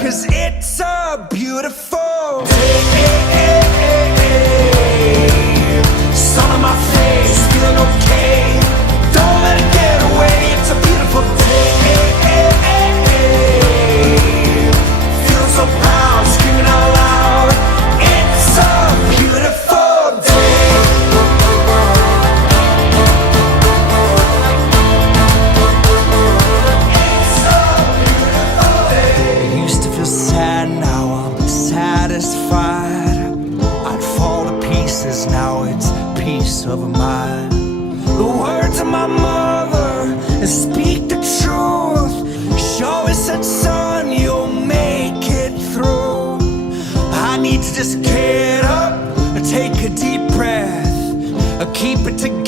'cause it's a beautiful day. Sun on my face, feeling okay. Don't let it get away, it's a beautiful day. Feeling so proud, screaming out loud. It's a beautiful day. It's a beautiful day. I used to feel sad, now I'm satisfied. I'd fall to pieces, now it's peace of mind. The words of my mother speak the truth. She always said, son, you'll make it through. I need to just get up, take a deep breath, keep it together.